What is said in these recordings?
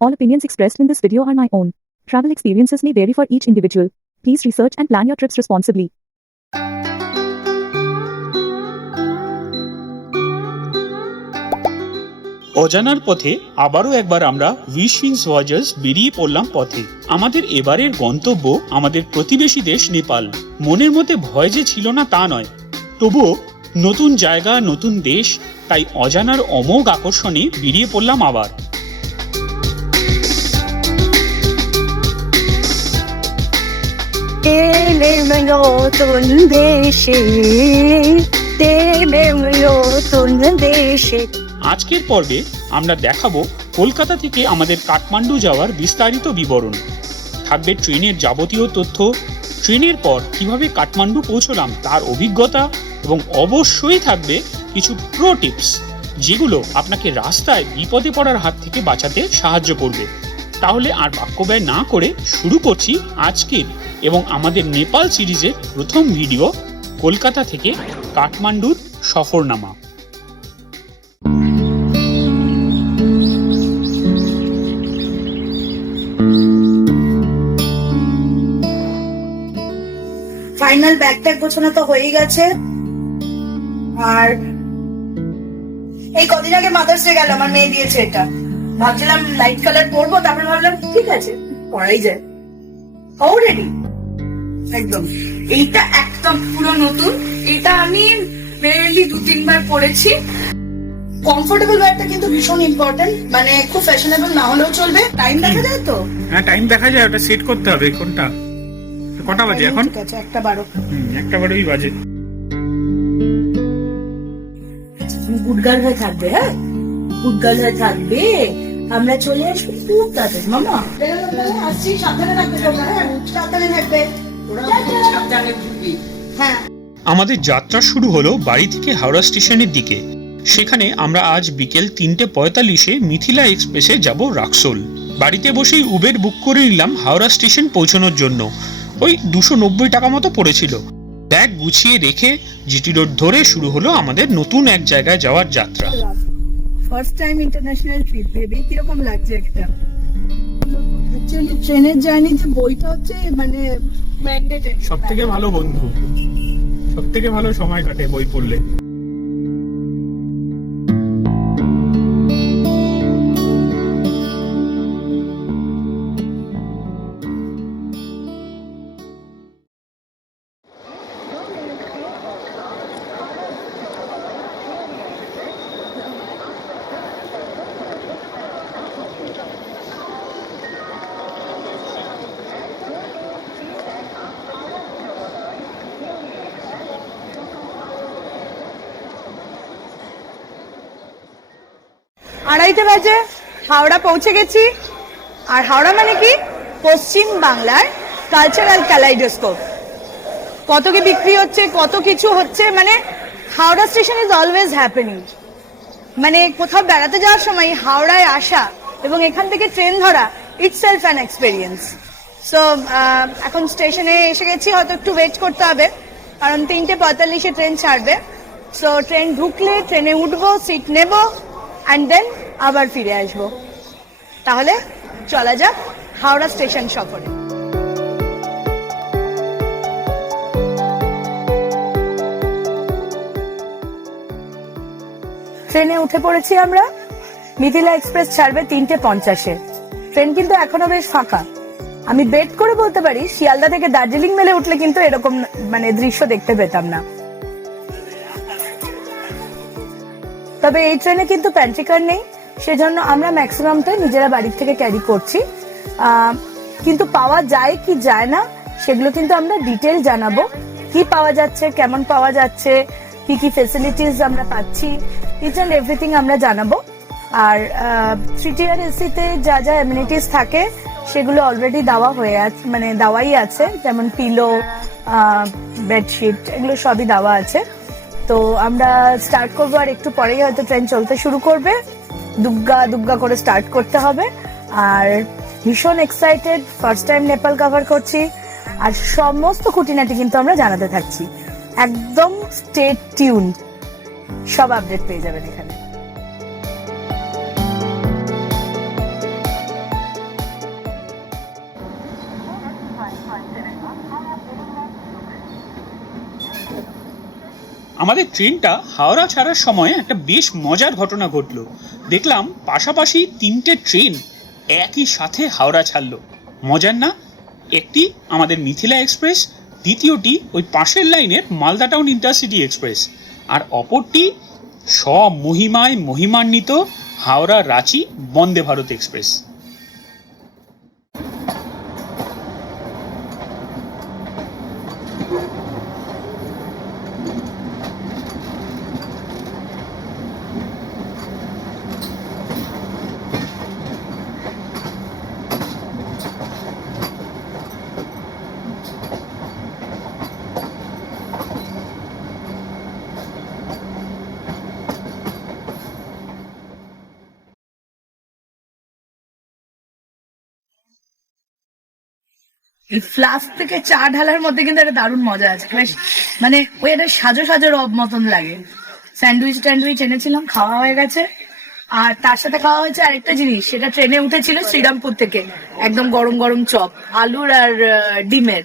All opinions expressed in this video are my own. Travel experiences may vary for each individual. Please research and plan your trips responsibly. অজানার পথে আবারও একবার আমরা উইশিংস ওয়াজার্স বেরিয়ে পড়লাম পথে আমাদের এবারের গন্তব্য আমাদের প্রতিবেশী দেশ নেপাল মনের মধ্যে ভয় যে ছিল না তা নয় তবুও নতুন জায়গা নতুন দেশ তাই অজানার অমোঘ আকর্ষণে বেরিয়ে পড়লাম আবার Yolun দেশে দেশে আজকের পর্বে আমরা দেখাবো কলকাতা থেকে আমাদের কাঠমান্ডু যাওয়ার বিস্তারিত বিবরণ। থাকবে ট্রেনের যাবতীয় তথ্য, ট্রেনের পর কীভাবে কাঠমান্ডু পৌঁছলাম তার অভিজ্ঞতা এবং অবশ্যই থাকবে কিছু প্রো টিপস যেগুলো আপনাকে রাস্তায় বিপদে পড়ার হাত থেকে বাঁচাতে সাহায্য করবে। তাহলে আর বাক্য ব্যয় না করে শুরু করছি আজকের এবং আমাদের নেপাল সিরিজের প্রথম ভিডিও কলকাতা থেকে কাঠমান্ডুর সফরনামা। ফাইনাল ব্যাগ গোছানো তো হয়েই গেছে। আর এই কদিন আগে মাদার্স ডে গেল, আমার মেয়ে দিয়েছে এটা। ভাবছিলাম লাইট কালার পরবো, তারপরে ভাবলাম ঠিক আছে, পরাই যায়। ও রেডি একদম। এইটা একদম পুরো নতুন। এটা আমি রেয়ারলি দু তিনবার পরেছি। কমফোর্টেবল ব্যাগটা কিন্তু ভীষণ ইম্পর্টেন্ট মানে খুব ফ্যাশনেবল না হলেও চলবে। টাইম দেখা যায় তো? হ্যাঁ টাইম দেখা যায় ওটা সেট করতে হবে কোনটা কটা বাজে এখন? ঠিক আছে একটা বারো। হুম, একটা বারোই বাজে। গুড গার্ল হয়ে থাকবে হ্যাঁ? গুড গার্ল হয়ে থাকবে। আমরা চলে আসব খুব তাড়াতাড়ি মামা। আসছি সাবধানে থাকবে হ্যাঁ? সাবধানে থাকবে। আমাদের যাত্রা শুরু হলো বাড়ি থেকে হাওড়া স্টেশনের দিকে। সেখানে আমরা আজ বিকেল তিনটে পঁয়তাল্লিশে মিথিলা এক্সপ্রেসে যাব রাক্সোল। বাড়িতে বসেই উবের বুক করে নিলাম হাওড়া স্টেশন পৌঁছানোর জন্য। ওই দুশো নব্বই টাকা মতো পড়েছিল। ব্যাগ গুছিয়ে রেখে জিটি রোড ধরে শুরু হলো আমাদের নতুন এক জায়গায় যাওয়ার যাত্রা। ফার্স্ট টাইম ইন্টারন্যাশনাল ট্রিপ ভেবেই কীরকম লাগছে একটা? ট্রেনের জার্নিতে বইটা হচ্ছে মানে সব থেকে ভালো বন্ধু। সব থেকে ভালো সময় কাটে বই পড়লে। আড়াইটে বাজে, হাওড়া পৌঁছে গেছি। আর হাওড়া মানে কি? পশ্চিম বাংলার কালচারাল ক্যালাইডোস্কোপ কত কি বিক্রি হচ্ছে, কত কিছু হচ্ছে মানে Howrah station is always happening মানে কোথাও বেড়াতে যাওয়ার সময় হাওড়ায় আসা এবং এখান থেকে ট্রেন ধরা itself an experience so এখন স্টেশনে এসে গেছি, হয়তো একটু ওয়েট করতে হবে, কারণ তিনটে পঁয়তাল্লিশে ট্রেন ছাড়বে। সো ট্রেন ঢুকলে ট্রেনে উঠবো সিট নেব অ্যান্ড দেন আবার ফিরে আসব। তাহলে চলা যাক হাওড়া স্টেশন সফরে। ট্রেনে উঠে পড়েছি আমরা। মিথিলা এক্সপ্রেস ছাড়বে তিনটে পঞ্চাশে। ট্রেন কিন্তু এখনও বেশ ফাঁকা। আমি বেট করে বলতে পারি, শিয়ালদা থেকে দার্জিলিং মেলে উঠলে কিন্তু এরকম মানে দৃশ্য দেখতে পেতাম না। তবে এই ট্রেনে কিন্তু প্যান্ট্রিকার নেই। সেজন্য আমরা ম্যাক্সিমামটাই নিজেরা বাড়ির থেকে ক্যারি করছি। কিন্তু পাওয়া যায় কি যায় না, সেগুলো কিন্তু আমরা ডিটেল জানাব। কি পাওয়া যাচ্ছে, কেমন পাওয়া যাচ্ছে, কি কি ফেসিলিটিস আমরা পাচ্ছি ইচ অ্যান্ড এভরিথিং আমরা জানাব। আর থ্রি টিয়ার এসিতে যা যা এমিনিটিস থাকে, সেগুলো অলরেডি দেওয়া হয়ে আছে মানে দেওয়াই আছে। যেমন পিলো বেডশিট এগুলো সবই দেওয়া আছে। তো আমরা স্টার্ট করব, আর একটু পরেই হয়তো ট্রেন চলতে শুরু করবে। দুগ্গা দুগ্গা করে স্টার্ট করতে হবে। আর ভীষণ excited first time Nepal cover করছি। আর সমস্ত খুঁটিনাটি কিন্তু আমরা জানাতে থাকছি। একদম স্টেট টিউন সব আপডেট পেয়ে যাবেন এখানে। আমাদের ট্রেনটা হাওড়া ছাড়ার সময় একটা বেশ মজার ঘটনা ঘটলো। দেখলাম পাশাপাশি তিনটে ট্রেন একই সাথে হাওড়া ছাড়লো। মজার না? একটি আমাদের মিথিলা এক্সপ্রেস, দ্বিতীয়টি ওই পাশের লাইনের মালদা টাউন ইন্টারসিটি এক্সপ্রেস। আর অপরটি স্বমহিমায় মহিমান্বিত হাওড়া রাঁচি বন্দে ভারত এক্সপ্রেস। এই ফ্লাস্ক থেকে চা ঢালার মধ্যে কিন্তু একটা দারুণ মজা আছে। বেশ মানে ওই একটা সাজো সাজো রব মতন লাগে। স্যান্ডউইচ ট্যান্ডউইচ এনেছিলাম, খাওয়া হয়ে গেছে। আর তার সাথে খাওয়া হয়েছে আরেকটা জিনিস, সেটা ট্রেনে উঠেছিল শ্রীরামপুর থেকে, একদম গরম গরম চপ, আলুর আর ডিমের।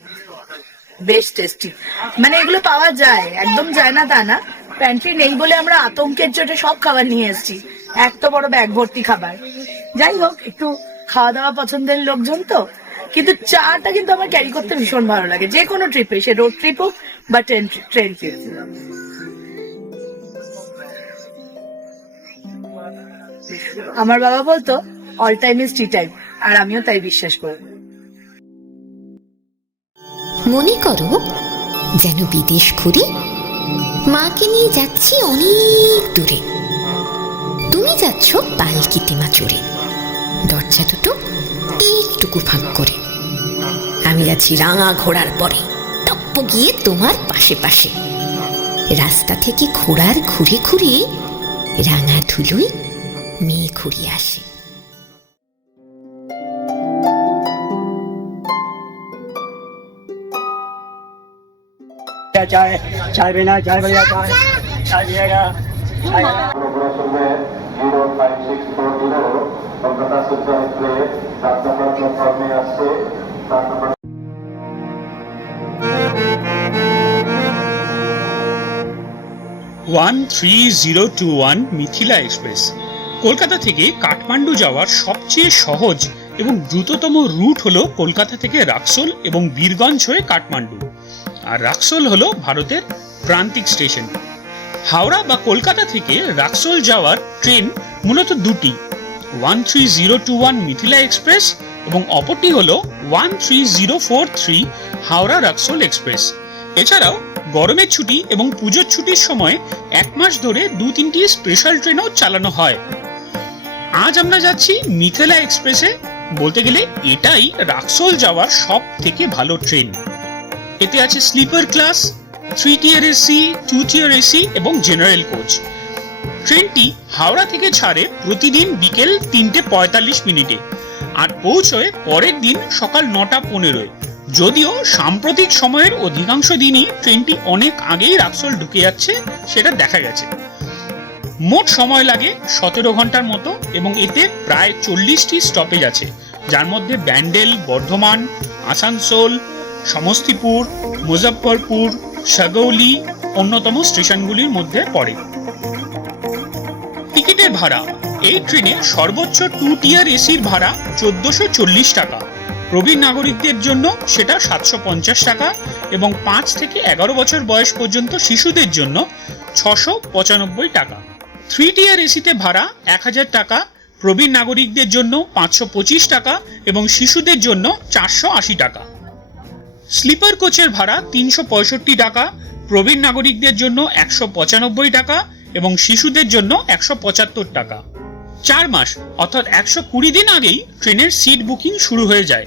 বেশ টেস্টি মানে এগুলো পাওয়া যায়, একদম যায় না তা না। প্যান্ট্রি নেই বলে আমরা আতঙ্কের চোটে সব খাবার নিয়ে এসেছি। এত বড় ব্যাগ ভর্তি খাবার। যাই হোক, একটু খাওয়া দাওয়া পছন্দের লোকজন তো। কিন্তু চাটা কিন্তু আমার ক্যারি করতে ভীষণ ভালো লাগে। যে কোনো ট্রিপে সে রোড ট্রিপ হোক বা ট্রেন ট্রেন ট্রিপ আমার বাবা বলতো all time is tea time আর আমিও তাই বিশ্বাস করি। মনে করো, যেন বিদেশ ঘুরে মাকে নিয়ে যাচ্ছি অনেক দূরে। তুমি যাচ্ছ পালকিতে মা চড়ে দরজা দুটো একটুকু ফাঁক করে আমি যাচ্ছি রাঙা ঘোড়ার পরে টপ্প গিয়ে তোমার পাশে পাশে রাস্তা থেকে ঘোড়ার ঘুরে ঘুরে রাঙা ধুলোয় মেয়ে ঘুরিয়ে আসে चाय चाय पीना चाय बढ़िया चाय चाय पिएगा चाय zero five six four zero Kolkata central express সাত নম্বর প্ল্যাটফর্মে সাত number one three zero two one Mithila express. Kolkata থেকে কাঠমান্ডু যাওয়ার সবচেয়ে সহজ এবং দ্রুততম রুট হলো কলকাতা থেকে রাক্সোল এবং বীরগঞ্জ হয়ে কাঠমান্ডু। আর রাক্সোল হলো ভারতের প্রান্তিক স্টেশন। হাওড়া বা কলকাতা থেকে রাক্সোল যাওয়ার ট্রেন মূলত দুটি। One three zero two one Mithila express এবং অপরটি হলো one three zero four three Howrah Raxaul express এছাড়াও গরমের ছুটি এবং পুজোর ছুটির সময় এক মাস ধরে দু তিনটি স্পেশাল ট্রেনও চালানো হয়। আজ আমরা যাচ্ছি মিথিলা এক্সপ্রেসে বলতে গেলে এটাই রাক্সোল যাওয়ার সব থেকে ভালো ট্রেন এতে আছে sleeper class three tier AC two tier AC এবং জেনারেল কোচ ট্রেনটি হাওড়া থেকে ছাড়ে প্রতিদিন বিকেল তিনটে পঁয়তাল্লিশ মিনিটে আর পৌঁছয় পরের দিন সকাল নটা পনেরোয়। যদিও সাম্প্রতিক সময়ের অধিকাংশ দিনই ট্রেনটি অনেক আগেই রাক্সোল ঢুকে যাচ্ছে, সেটা দেখা গেছে। মোট সময় লাগে সতেরো ঘণ্টার মতো এবং এতে প্রায় চল্লিশটি স্টপেজ আছে, যার মধ্যে ব্যান্ডেল, বর্ধমান, আসানসোল, সমস্তিপুর, মুজফ্ফরপুর, সাগৌলি অন্যতম স্টেশনগুলির মধ্যে পড়ে। টিকিটের ভাড়া। এই ট্রেনে সর্বোচ্চ টু টিয়ার এসির ভাড়া চোদ্দশো চল্লিশ টাকা। প্রবীণ নাগরিকদের জন্য সেটা সাতশো পঞ্চাশ টাকা এবং পাঁচ থেকে এগারো বছর বয়স পর্যন্ত শিশুদের জন্য ছশো পঁচানব্বই টাকা। থ্রি টিয়ার এসিতে ভাড়া এক হাজার টাকা, প্রবীণ নাগরিকদের জন্য পাঁচশো পঁচিশ টাকা এবং শিশুদের জন্য চারশো আশি টাকা। স্লিপার কোচের ভাড়া তিনশো পঁয়ষট্টি টাকা, প্রবীণ নাগরিকদের জন্য একশো পঁচানব্বই টাকা এবং শিশুদের জন্য একশো পঁচাত্তর টাকা। চার মাস, অর্থাৎ একশো কুড়ি দিন আগেই ট্রেনের সিট বুকিং শুরু হয়ে যায়।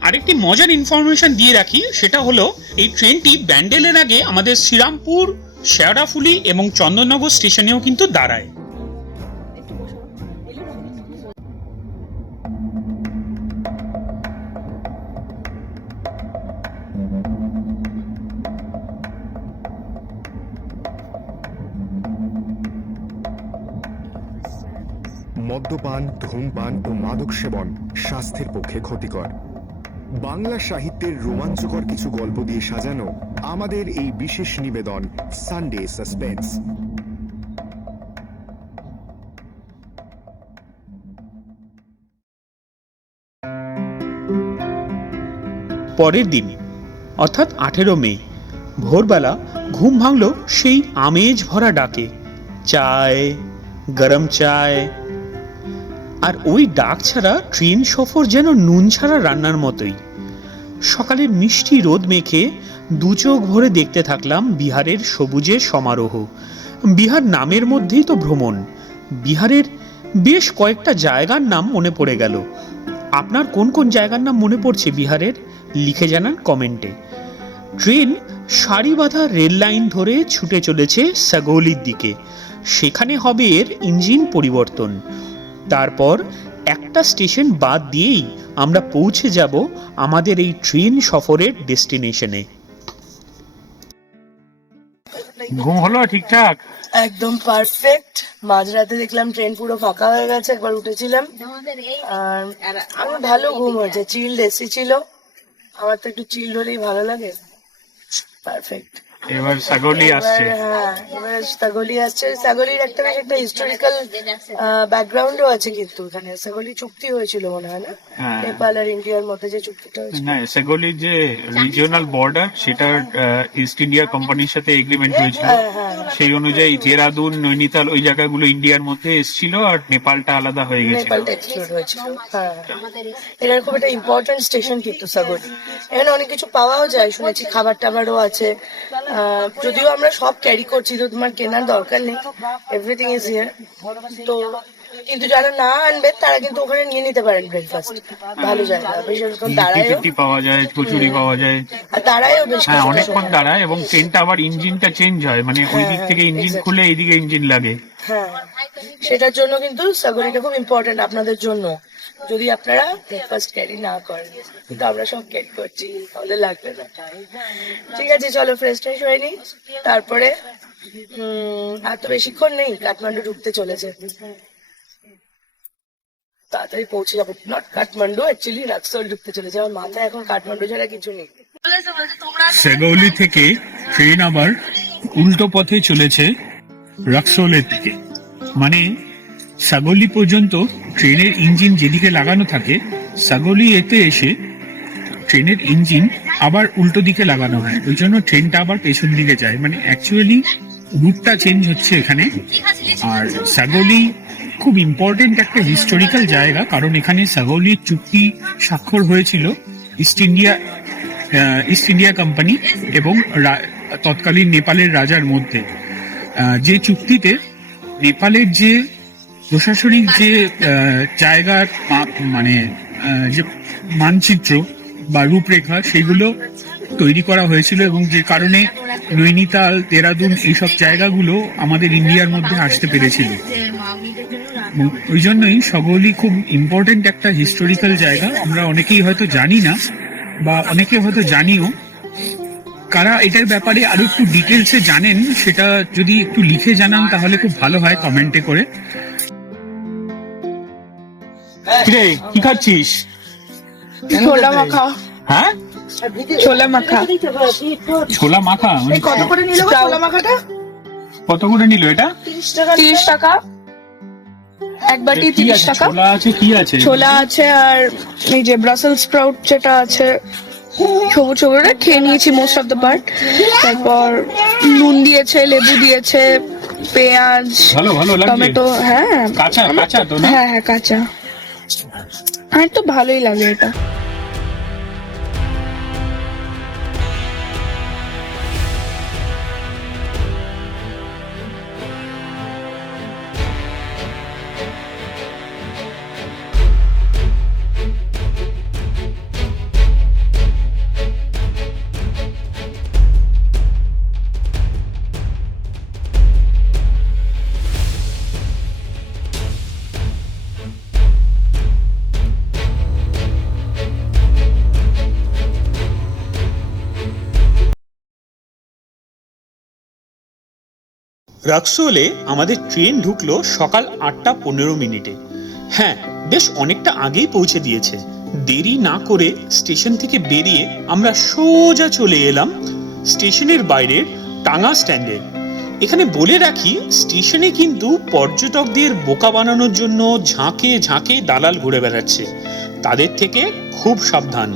আরেকটি মজার ইনফরমেশন দিয়ে রাখি, সেটা হলো এই ট্রেনটি ব্যান্ডেলের আগে আমাদের শ্রীরামপুর শেয়ারাফুলি এবং চন্দননগর স্টেশনেও কিন্তু দাঁড়ায়। মদ্যপান, ধূমপান ও মাদক সেবন স্বাস্থ্যের পক্ষে ক্ষতিকর। বাংলা সাহিত্যের রোমাঞ্চকর কিছু গল্প দিয়ে সাজানো আমাদের এই বিশেষ নিবেদন সানডে সাসপেন্স পরের দিন, অর্থাৎ আঠেরো মে, ভোরবেলা ঘুম ভাঙল সেই আমেজ ভরা ডাকে। চায়, গরম চায় আর ওই ডাক ছাড়া ট্রেন সফর যেন নুন ছাড়া রান্নার মতোই। সকালের মিষ্টি রোদ মেখে দু চোখ ভরে দেখতে থাকলাম বিহারের সবুজের সমারোহ। বিহার নামের মধ্যেই তো ভ্রমণ। বিহারের বেশ কয়েকটা জায়গার নাম মনে পড়ে গেল। আপনার কোন কোন জায়গার নাম মনে পড়ছে বিহারের? লিখে জানান কমেন্টে। ট্রেন সারি বাঁধা রেল লাইন ধরে ছুটে চলেছে সাগৌলির দিকে। সেখানে হবে এর ইঞ্জিন পরিবর্তন। তারপর একটা স্টেশন বাদ দিয়েই আমরা পৌঁছে যাব আমাদের এই ট্রেন সফরের ডেস্টিনেশনে। ঘুম হলো ঠিকঠাক? একদম পারফেক্ট। মাঝরাতে দেখলাম ট্রেন পুরো ফাঁকা হয়ে গেছে একবার উঠেছিলাম। আর আমার ভালো ঘুম হয়েছে চিল্ড এসি ছিল। আমার তো একটু চিল্ড হলেই ভালো লাগে। পারফেক্ট। এবার সাগৌলি আসছে। হ্যাঁ এবার সাগলি আসছে। সাগলির একটা বেশ একটা হিস্টোরিক্যাল ব্যাকগ্রাউন্ডও আছে কিন্তু এখানে সাগলি চুক্তি হয়েছিল মনে হয় না? হ্যাঁ। নেপাল আর ইন্ডিয়ার মধ্যে যে চুক্তিটা হয়েছিল। না সেগোলির যে রিজিওনাল বর্ডার সেটা ইস্ট ইন্ডিয়া কোম্পানির সাথে এগ্রিমেন্ট হয়েছিল। হ্যাঁ হ্যাঁ সেই অনুযায়ী দেরাদুন নৈনিতাল ওই জায়গাগুলো ইন্ডিয়ার মধ্যে এসেছিল আর নেপালটা আলাদা হয়ে গেছিল। নেপালটা এক্সপ্লোর হয়েছিল হ্যাঁ। খুব একটা ইম্পর্টেন্ট স্টেশন কিন্তু সাগরি এখানে অনেক কিছু পাওয়াও যায় শুনেছি খাবার টাবারও আছে। যদিও আমরা সব ক্যারি করছি তো তোমার কেনার দরকার নেই। এভরিথিং ইজ হিয়ার তো কিন্তু যারা না আনবে তারা কিন্তু ওখানে নিয়ে নিতে পারেন ব্রেকফাস্ট ভালো জায়গা। বেশিক্ষণ দাঁড়ায়ও পাওয়া যায় কচুরি পাওয়া যায়। আর দাঁড়ায়ও বেশ হ্যাঁ কিছুটা অনেকক্ষণ দাঁড়ায় এবং ট্রেনটা আবার ইঞ্জিনটা চেঞ্জ হয়। মানে ওই দিক থেকে ইঞ্জিন খুলে এইদিকে ইঞ্জিন লাগে। হ্যাঁ। সেটার জন্য কিন্তু সাগরিটা খুব ইম্পর্টেন্ট আপনাদের জন্য। যদি আপনারা ব্রেকফাস্ট ক্যারি না করেন, কিন্তু আমরা সব ক্যারি করছি আমাদের লাগবে না। ঠিক আছে, চলো ফ্রেশ ট্রেশ হয়ে নি তারপরে আর তো বেশিক্ষণ নেই, কাঠমান্ডু ঢুকতে চলেছে। তাড়াতাড়ি পৌঁছে যাব। নট কাঠমান্ডু অ্যাকচুয়ালি রাক্সল ঢুকতে চলেছে। আমার মাথায় এখন কাঠমান্ডু ছাড়া কিছু নেই। সেগৌলি থেকে ট্রেন আবার উল্টো পথে চলেছে রাক্সোলের দিকে। মানে সাগলি পর্যন্ত ট্রেনের ইঞ্জিন যেদিকে লাগানো থাকে, সাগলি এতে এসে ট্রেনের ইঞ্জিন আবার উল্টো দিকে লাগানো হয়। ওই জন্য ট্রেনটা আবার পেছন দিকে যায়। মানে অ্যাকচুয়ালি রুটটা চেঞ্জ হচ্ছে এখানে। আর সাগলি খুব ইম্পর্টেন্ট একটা হিস্টোরিক্যাল জায়গা, কারণ এখানে সাগলির চুক্তি স্বাক্ষর হয়েছিল East India East India company এবং তৎকালীন নেপালের রাজার মধ্যে। যে চুক্তিতে নেপালের যে প্রশাসনিক যে জায়গার মানে যে মানচিত্র বা রূপরেখা সেগুলো তৈরি করা হয়েছিল এবং যে কারণে নৈনিতাল, দেরাদুন এইসব জায়গাগুলো আমাদের ইন্ডিয়ার মধ্যে আসতে পেরেছিল। ওই জন্যই সগলি খুব ইম্পর্টেন্ট একটা হিস্টোরিক্যাল জায়গা। আমরা অনেকেই হয়তো জানি না বা অনেকে হয়তো জানিও। কারা এটার ব্যাপারে আরও একটু ডিটেলসে জানেন, সেটা যদি একটু লিখে জানান তাহলে খুব ভালো হয় কমেন্টে করে। কিরে কি খাচ্ছিস? ছোলা মাখা। হ্যাঁ? ছোলা মাখা। ছোলা মাখা? মানে কত করে নিল ছোলা মাখাটা? কত করে নিল এটা? তিরিশ টাকা। এক বাটি কি তিরিশ আছে? টাকা। ছোলা আছে কি আছে? ছোলা আছে আর এই যে ব্রাসেল স্প্রাউট যেটা আছে সবুজ সবুজ খেয়ে নিয়েছি মোস্ট অফ দ্য পার্ট তারপর নুন দিয়েছে লেবু দিয়েছে পেঁয়াজ ভালো ভালো লাগছে? টমেটো হ্যাঁ। কাঁচা কাঁচা তো না? হ্যাঁ হ্যাঁ কাঁচা। আমার তো ভালোই লাগে এটা। রাক্সোলে আমাদের ট্রেন ঢুকলো সকাল আটটা পনেরো মিনিটে। হ্যাঁ বেশ অনেকটা আগেই পৌঁছে দিয়েছে। দেরি না করে স্টেশন থেকে বেরিয়ে আমরা সোজা চলে এলাম স্টেশনের বাইরে টাঙ্গা স্ট্যান্ডে। এখানে বলে রাখি, স্টেশনে কিন্তু পর্যটকদের বোকা বানানোর জন্য ঝাঁকে ঝাঁকে দালাল ঘুরে বেড়াচ্ছে। তাদের থেকে খুব সাবধান।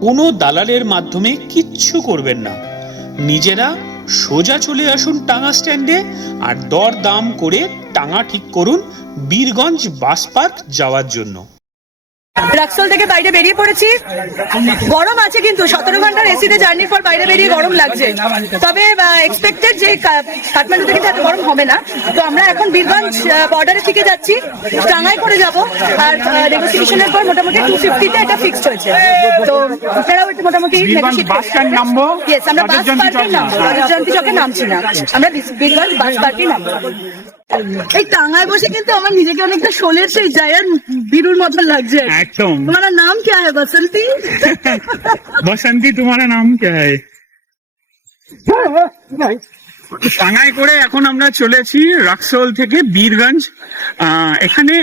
কোনো দালালের মাধ্যমে কিচ্ছু করবেন না। নিজেরা সোজা চলে আসুন টাঙ্গা স্ট্যান্ডে আর দর দাম করে টাঙ্গা ঠিক করুন বীরগঞ্জ বাস পার্ক যাওয়ার জন্য। রাক্সল থেকে বাইরে বেরিয়ে পড়েছি। গরম আছে কিন্তু সতেরো ঘণ্টার এসিতে জার্নির পর বাইরে বেরিয়ে গরম লাগছে। তবে এক্সপেক্টেড যে কাঠমান্ডু থেকে এত গরম হবে না। তো আমরা এখন বীরগঞ্জ বর্ডারের দিকে যাচ্ছি। টাঙ্গাই করে যাব। আর নেগোসিয়েশনের পর মোটামুটি টু ফিফটিতে এটা ফিক্সড হয়েছে। তো আপনারাও মোটামুটি আমরা বাস রাজীব জয়ন্তী পার্কে নামবো। রাজীব চকে নামছি না। আমরা বীর- বীরগঞ্জ বাস পার্কে নামবো। এই টাঙ্গায় বসে কিন্তু আমার নিজেকে অনেকটা শোলের সেই জায়ার বীরুর মতন লাগছে। একদম। তোমার নাম কে হ্যায় বসন্তি? বসন্তি তোমার নাম কে হ্যায় টাঙ্গাই করে এখন আমরা চলেছি রাক্সোল থেকে বীরগঞ্জ। এখানে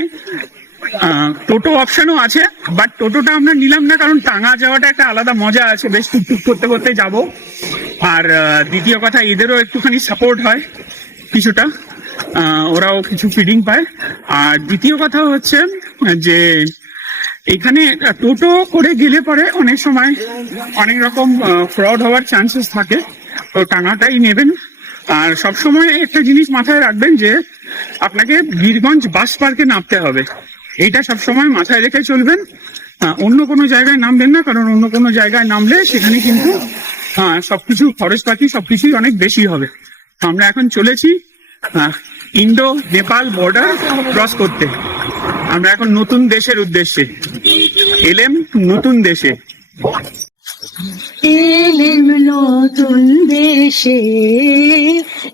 টোটো অপশনও আছে বাট টোটোটা আমরা নিলাম না কারণ টাঙ্গা যাওয়াটা একটা আলাদা মজা আছে বেশ টুকটুক করতে করতে যাব। আর দ্বিতীয় কথা এদেরও একটুখানি সাপোর্ট হয়। কিছুটা ওরাও কিছু ফিডিং পায়। আর দ্বিতীয় কথা হচ্ছে যে, এখানে টোটো করে গেলে পরে অনেক সময় অনেক রকম ফ্রড হওয়ার চান্সেস থাকে। তো টানাটাই নেবেন। আর সবসময় একটা জিনিস মাথায় রাখবেন যে, আপনাকে বীরগঞ্জ বাস পার্কে নামতে হবে। এইটা সবসময় মাথায় রেখে চলবেন। অন্য কোনো জায়গায় নামবেন না, কারণ অন্য কোনো জায়গায় নামলে সেখানে কিন্তু সবকিছু খরচপাতি সবকিছুই অনেক বেশি হবে। আমরা এখন চলেছি ইন্ডো নেপাল বর্ডার ক্রস করতে। আমরা এখন নতুন দেশের উদ্দেশ্যে। এলেম নতুন দেশে। এলেম নতুন দেশে,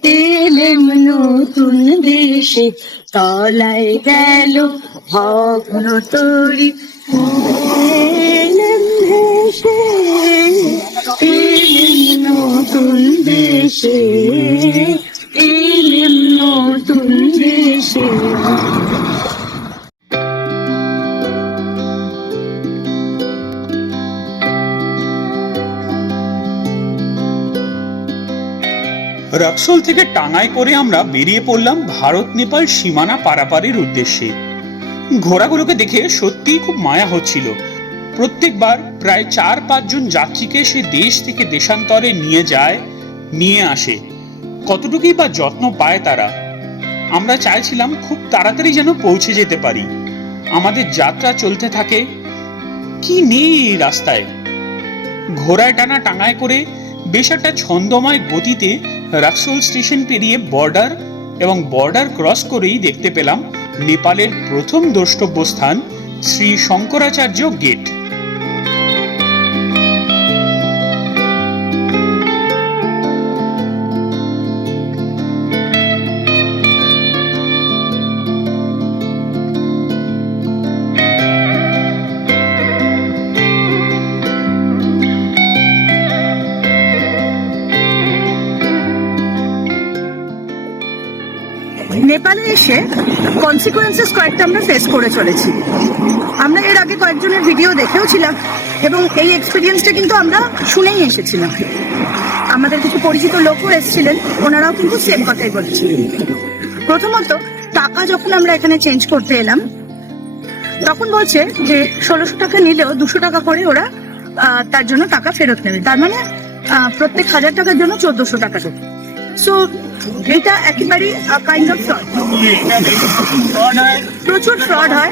এলেম নতুন দেশে, তলায় গেল ভগ্ন তরি। এলেম দেশে নতুন এলেম নতুন দেশে রাক্সোল থেকে টাঙ্গাই করে আমরা বেরিয়ে পড়লাম ভারত, নেপাল সীমানা পারাপারের উদ্দেশ্যে। ঘোড়াগুলোকে দেখে সত্যিই খুব মায়া হচ্ছিল। প্রত্যেকবার প্রায় চার পাঁচজন যাত্রীকে সে দেশ থেকে দেশান্তরে নিয়ে যায়, নিয়ে আসে। কতটুকুই বা যত্ন পায় তারা? আমরা চাইছিলাম খুব তাড়াতাড়ি যেন পৌঁছে যেতে পারি। আমাদের যাত্রা চলতে থাকে। কি নেই এই রাস্তায়? ঘোড়ায় টানা টাঙায় করে বেশ একটা ছন্দময় গতিতে রাক্সোল স্টেশন পেরিয়ে বর্ডার এবং বর্ডার ক্রস করেই দেখতে পেলাম নেপালের প্রথম দ্রষ্টব্য স্থান শ্রী শঙ্করাচার্য গেট। নেপালে এসে কনসিকুয়েন্সেস কয়েকটা আমরা ফেস করে চলেছি। আমরা এর আগে কয়েকজনের ভিডিও দেখেও ছিলাম এবং এই এক্সপিরিয়েন্সটা কিন্তু আমরা শুনেই এসেছিলাম। আমাদের কিছু পরিচিত লোকও এসেছিলেন, ওনারাও কিন্তু সেম কথাই বলেছিলেন। প্রথমত, টাকা যখন আমরা এখানে চেঞ্জ করতে এলাম, তখন বলছে যে ষোলোশো টাকা নিলেও দুশো টাকা করে ওরা তার জন্য টাকা ফেরত নেবে। তার মানে প্রত্যেক হাজার টাকার জন্য চোদ্দশো টাকা দেবে। সো এটা একেবারেই কাইন্ড অফ ফ্রড প্রচুর ফ্রড হয়।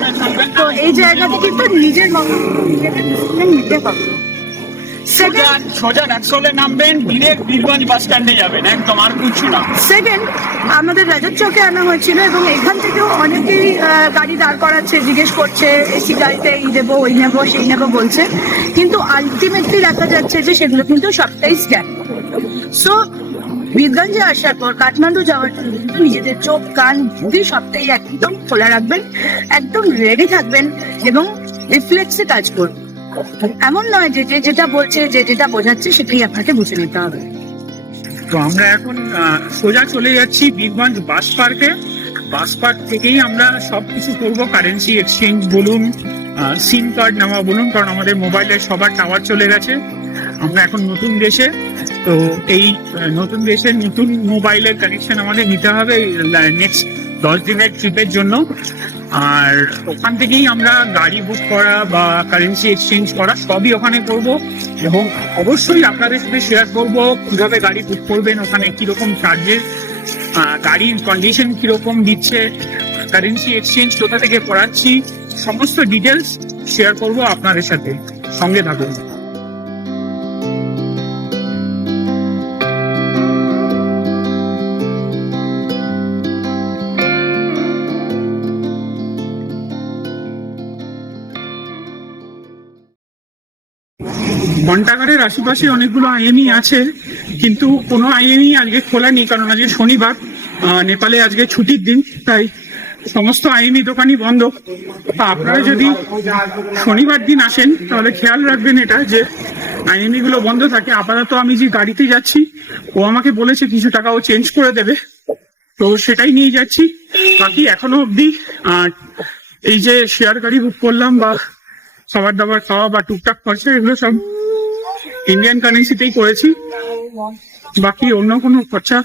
তো এই জায়গাতে কিন্তু নিজের নিতে হবে। সোজা রাক্সোলে নামবেন ডিরেক্ট বীরগঞ্জ বাস স্ট্যান্ডে যাবেন একদম আর কিছু না। সেকেন্ড আমাদের রাজত চকে আনা হয়েছিল এবং এখান থেকেও অনেকেই গাড়ি দাঁড় করাচ্ছে জিজ্ঞেস করছে এসি গাড়িতে এই দেবো ওই নেব সেই নেব বলছে। কিন্তু আলটিমেটলি দেখা যাচ্ছে যে সেগুলো কিন্তু সবটাই স্ক্যাম সো বীরগঞ্জে আসার পর কাঠমান্ডু যাওয়ার জন্য কিন্তু নিজেদের চোখ, কান বুদ্ধি সবটাই একদম খোলা রাখবেন, একদম রেডি থাকবেন এবং রিফ্লেক্সে কাজ করবেন এমন নয় যে যেটা বলছে, যে, যেটা বোঝাচ্ছে সেটাই আপনাকে বুঝে নিতে হবে। তো আমরা এখন সোজা চলে যাচ্ছি বীরগঞ্জ বাস পার্কে। বাস পার্ক থেকেই আমরা সব কিছু করব কারেন্সি এক্সচেঞ্জ বলুন সিম কার্ড নেওয়া বলুন, কারণ আমাদের মোবাইলে সবার টাওয়ার চলে গেছে। আমরা এখন নতুন দেশে। তো এই নতুন দেশের নতুন মোবাইলের কানেকশন আমাদের নিতে হবে নেক্সট দশ দিনের ট্রিপের জন্য। আর ওখান থেকেই আমরা গাড়ি বুক করা বা কারেন্সি এক্সচেঞ্জ করা, সবই ওখানে করব। এবং অবশ্যই আপনাদের সাথে শেয়ার করব, কীভাবে গাড়ি বুক করবেন, ওখানে কীরকম চার্জেস গাড়ির কন্ডিশন কীরকম দিচ্ছে কারেন্সি এক্সচেঞ্জ কোথা থেকে করাচ্ছি, সমস্ত ডিটেলস শেয়ার করব আপনাদের সাথে। সঙ্গে থাকুন। আশেপাশে অনেকগুলো আইএমই আছে, কিন্তু কোনো আইএমই আজকে খোলা নেই কারণ আজকে শনিবার নেপালে আজকে ছুটির দিন, তাই সমস্ত আইএমই দোকানই বন্ধ। তা আপনারা যদি শনিবার দিন আসেন, তাহলে খেয়াল রাখবেন এটা যে আইএমই গুলো বন্ধ থাকে। আপাতত আমি যে গাড়িতে যাচ্ছি, ও আমাকে বলেছে কিছু টাকা ও চেঞ্জ করে দেবে। তো সেটাই নিয়ে যাচ্ছি। বাকি এখনও অবধি এই যে শেয়ার গাড়ি বুক করলাম বা খাবার দাবার খাওয়া বা টুকটাক খরচা, এগুলো সব ইন্ডিয়ান কারেন্সিতেই করেছি। বাকি অন্য কোনো খরচা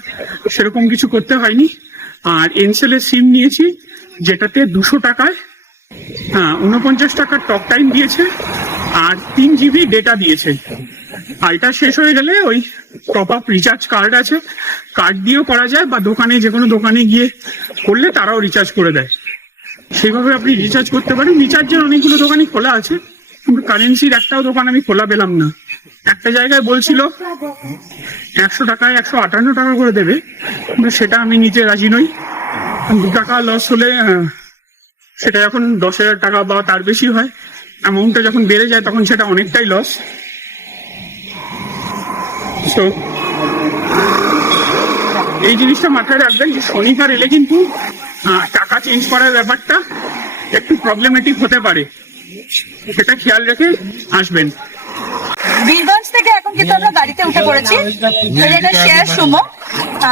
সেরকম কিছু করতে হয়নি। আর এনসেলের সিম নিয়েছি, যেটাতে দুশো টাকায় হ্যাঁ উনপঞ্চাশ টাকার টক টাইম দিয়েছে আর তিন জিবি ডেটা দিয়েছে। আর এটা শেষ হয়ে গেলে ওই টপ আপ রিচার্জ কার্ড আছে। কার্ড দিয়েও করা যায় বা দোকানে, যে কোনো দোকানে গিয়ে করলে তারাও রিচার্জ করে দেয়। সেভাবে আপনি রিচার্জ করতে পারেন। রিচার্জের অনেকগুলো দোকানই খোলা আছে, কিন্তু কারেন্সির একটাও দোকান আমি খোলা পেলাম না। একটা জায়গায় বলছিল একশো টাকায় একশো আটান্ন টাকা করে দেবে সেটা আমি নিতে রাজি নই। দু টাকা লস হলে সেটা যখন দশ হাজার টাকা বা তার বেশি হয় অ্যামাউন্টটা যখন বেড়ে যায়, তখন সেটা অনেকটাই লস তো এই জিনিসটা মাথায় রাখবেন যে শনিবার এলে কিন্তু টাকা চেঞ্জ করার ব্যাপারটা একটু প্রবলেমেটিক হতে পারে। সেটা খেয়াল রেখে আসবেন। থেকে এখন কিন্তু আমরা গাড়িতে উঠে পড়েছি। এটা শেয়ার সুমো।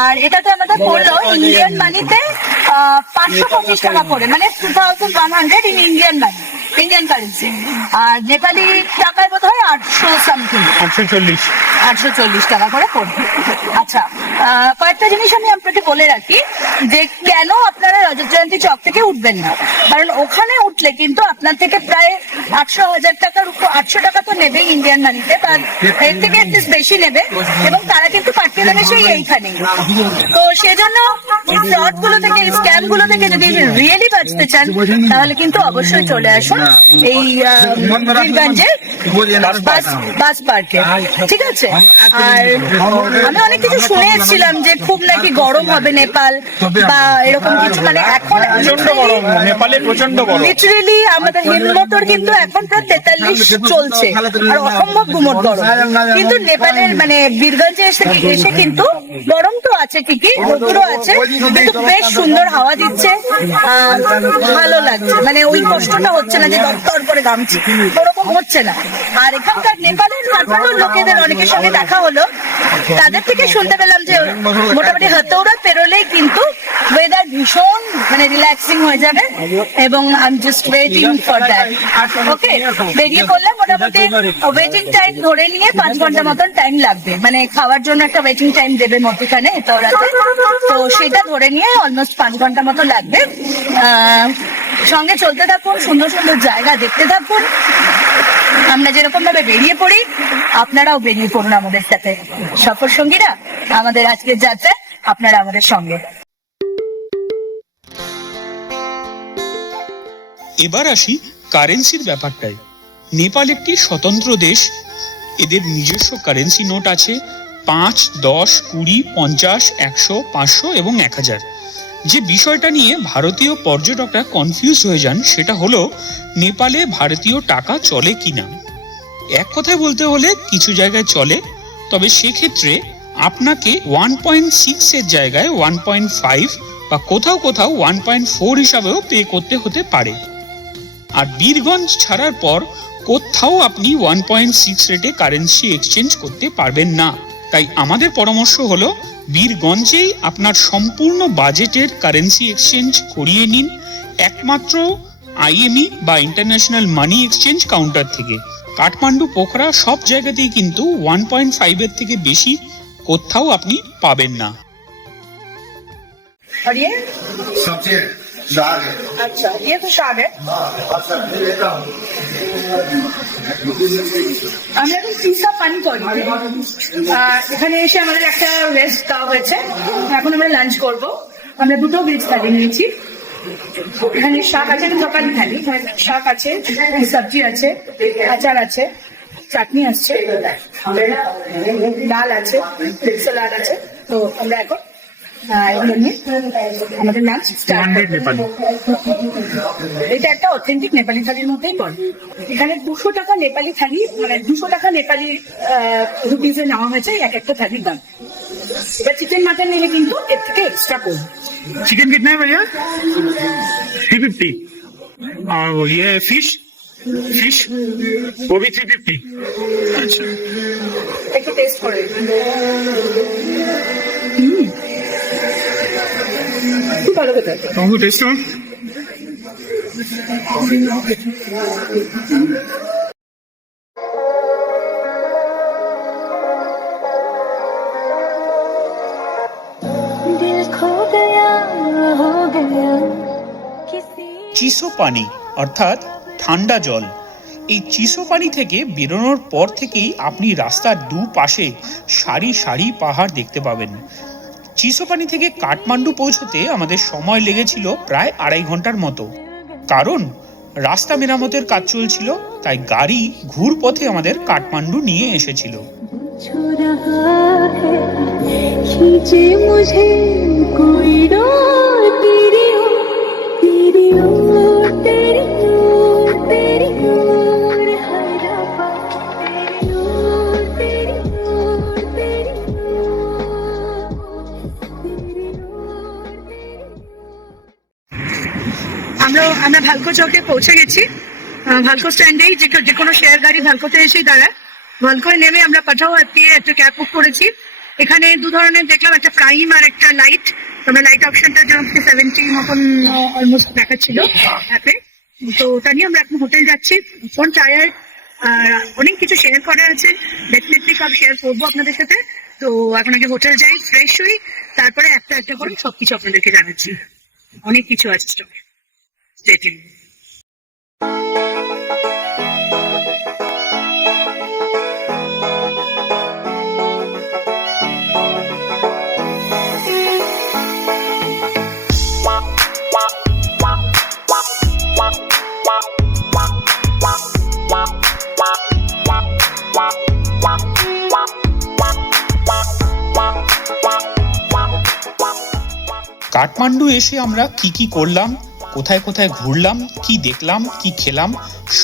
আর এটাতে আমাদের পড়ল ইন্ডিয়ান মানিতে পাঁচশো পঁচিশ টাকা করে মানে two thousand one hundred in Indian money Indian currency আর নেপালি টাকায় বোধ হয় আটশো সামথিং আটশো চল্লিশ। আটশো চল্লিশ টাকা করে পড়বে। আচ্ছা কয়েকটা জিনিস আমি আপনাকে বলে রাখি যে কেন আপনারা রজত জয়ন্তী চক থেকে উঠবেন না। কারণ ওখানে উঠলে কিন্তু আপনার থেকে প্রায় আটশো হাজার টাকার উপর আটশো টাকা তো নেবে ইন্ডিয়ান মানিতে তার এর থেকে বেশি নেবে। এবং তারা কিন্তু পাঠিয়ে দেবে সেই এইখানে তো সেজন্য এই ফ্রডগুলো থেকে স্ক্যামগুলো থেকে যদি রিয়েলি বাঁচতে চান তাহলে কিন্তু অবশ্যই চলে আসুন এই বীরগঞ্জে বাস বাস পার্কে ঠিক আছে আর আমি অনেক কিছু শুনে এসেছিলাম যে খুব নাকি গরম হবে নেপাল বা এরকম কিছু মানে এখন প্রচণ্ড গরম নেপালে প্রচণ্ড গরম লিটারেলি আমাদের হিমমটর কিন্তু এখন প্রায় তেতাল্লিশ চলছে আর অসম্ভব গুমট গরম কিন্তু নেপালের মানে বীরগঞ্জে এসে এসে কিন্তু গরম তো আছে ঠিকই রোদুরও আছে বেশ সুন্দর হাওয়া দিচ্ছে। ভালো লাগছে। মানে ওই কষ্টটা হচ্ছে না যে দপ্তর ওরকম হচ্ছে না। আর এখানকার নেপালের কাঠমান্ডুর লোকেদের অনেকের সঙ্গে দেখা হলো। তাদের থেকে শুনতে পেলাম যে মোটামুটি হাতৌড়া পেরোলেই কিন্তু ওয়েদার ভীষণ মানে রিল্যাক্সিং হয়ে যাবে। এবং I am just waiting for that okay বেরিয়ে পড়লাম মোটামুটি ওয়েটিং টাইম ধরে নিয়ে পাঁচ ঘণ্টা মতন টাইম লাগবে। মানে খাওয়ার জন্য একটা ওয়েটিং টাইম দেবে মধ্যখানে তো সেটা ধরে নিয়ে অলমোস্ট পাঁচ ঘণ্টা মতো লাগবে। সঙ্গে চলতে থাকুন, সুন্দর সুন্দর জায়গা দেখতে থাকুন। আমরা যেরকম ভাবে বেরিয়ে পড়ি, আপনারাও বেরিয়ে পড়ুন আমাদের সাথে। সফর সঙ্গীরা, আমাদের আজকের যাত্রা, আপনারা আমাদের সঙ্গে। এবার আসি কারেন্সির ব্যাপারটায়। নেপাল একটি স্বতন্ত্র দেশ। এদের নিজস্ব কারেন্সি নোট আছে। পাঁচ, দশ, কুড়ি, পঞ্চাশ, একশো, পাঁচশো এবং এক হাজার। যে বিষয়টা নিয়ে ভারতীয় পর্যটকরা কনফিউজ হয়ে যান সেটা হলো, নেপালে ভারতীয় টাকা চলে কি না এক কথায় বলতে হলে কিছু জায়গায় চলে, তবে সেক্ষেত্রে আপনাকে ওয়ান পয়েন্ট সিক্সের জায়গায় ওয়ান পয়েন্ট ফাইভ বা কোথাও কোথাও ওয়ান পয়েন্ট ফোর হিসাবেও পে করতে হতে পারে। আর বীরগঞ্জ ছাড়ার পর কোথাও আপনি ওয়ান পয়েন্ট সিক্স রেটে কারেন্সি এক্সচেঞ্জ করতে পারবেন না। তাই আমাদের পরামর্শ হলো বীরগঞ্জেই আপনার সম্পূর্ণ বাজেটের কারেন্সি এক্সচেঞ্জ করিয়ে নিন একমাত্র আইএমই বা ইন্টারন্যাশনাল মানি এক্সচেঞ্জ কাউন্টার থেকে। কাঠমান্ডু পোখরা সব জায়গাতেই কিন্তু ওয়ান পয়েন্ট ফাইভের থেকে বেশি কোথাও আপনি পাবেন না। সবচেয়ে अच्छा ये तो शाग है আমরা এখন তিসা পানি করি আর এখানে এসে আমাদের একটা রেস্ট দেওয়া হয়েছে এখন আমরা লাঞ্চ করব আমরা দুটো ভেজ থালি নিয়েছি এখানে শাক আছে এটা সকালে থালি এখানে শাক আছে সবজি আছে আচার আছে চাটনি আসছে ডাল আছে স্যালাড আছে তো আমরা এখন আহ, এগুলো নিয়ে আমাদের লাঞ্চ স্টার্ট এটা একটা অথেন্টিক নেপালি থালির মধ্যেই পড়ে এখানে দুশো টাকা নেপালি থালি মানে দুশো টাকা নেপালি রুপিজে নেওয়া হয়েছে এক একটা থালির দাম এবার চিকেন মাটন নিলে কিন্তু এর থেকে এক্সট্রা পড়বে चिकन कितना है भैया थ्री फिफ्टी और वो ये फिश फिश वो भी थ्री फिफ्टी अच्छा একটু টেস্ট করে হুম। চিসো পানি অর্থাৎ ঠান্ডা জল। এই চিসো পানি থেকে বেরোনোর পর থেকেই আপনি রাস্তার দুপাশে সারি সারি পাহাড় দেখতে পাবেন। চিসো পানি থেকে কাঠমান্ডু পৌঁছতে আমাদের সময় লেগেছিল প্রায় আড়াই ঘণ্টার মতো। কারণ, রাস্তা মেরামতের কাজ চলছিল, তাই গাড়ি ঘুর পথে আমাদের কাঠমান্ডু নিয়ে এসেছিল। আমরা ভালকো চৌকে পৌঁছে গেছি। ভালকো স্ট্যান্ডেই যে কোনো শেয়ার গাড়ি ভালকোতে এসেই দাঁড়ায়। ভালকোয় নেমে আমরা পাঠাও দিয়ে একটা ক্যাব বুক করেছি। এখানে দু ধরনের দেখলাম, একটা প্রাইম আর একটা লাইট আমরা লাইট অপশনটা যেমন সেভেন্টি মতন অলমোস্ট দেখাচ্ছিল অ্যাপে তো ওটা নিয়ে আমরা এখন হোটেল যাচ্ছি। ফোন টায়ার অনেক কিছু শেয়ার করা আছে। ডেফিনেটলি সব শেয়ার করব আপনাদের সাথে। তো এখন আগে হোটেল যাই ফ্রেশ হই। তারপরে একটা একটা করে সবকিছু আপনাদেরকে জানাচ্ছি। অনেক কিছু আছে স্টকে Stay tuned. কাঠমান্ডু এসে আমরা কি কি করলাম কোথায় কোথায় ঘুরলাম, কি দেখলাম, কি খেলাম,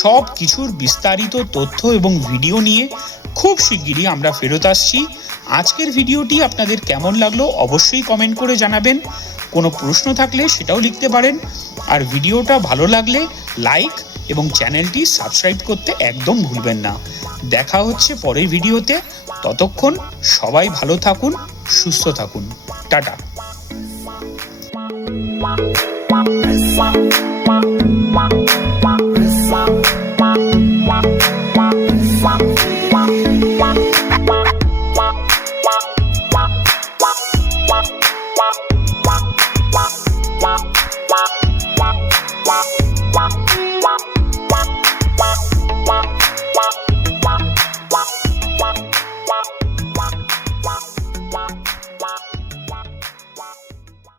সব কিছুর বিস্তারিত তথ্য এবং ভিডিও নিয়ে খুব শিগগিরই আমরা ফেরত আসছি। আজকের ভিডিওটি আপনাদের কেমন লাগল অবশ্যই কমেন্ট করে জানাবেন। কোনো প্রশ্ন থাকলে সেটাও লিখতে পারেন। আর ভিডিওটা ভালো লাগলে লাইক এবং চ্যানেলটি সাবস্ক্রাইব করতে একদম ভুলবেন না। দেখা হচ্ছে পরের ভিডিওতে। ততক্ষণ সবাই ভালো থাকুন, সুস্থ থাকুন। টাটা। press.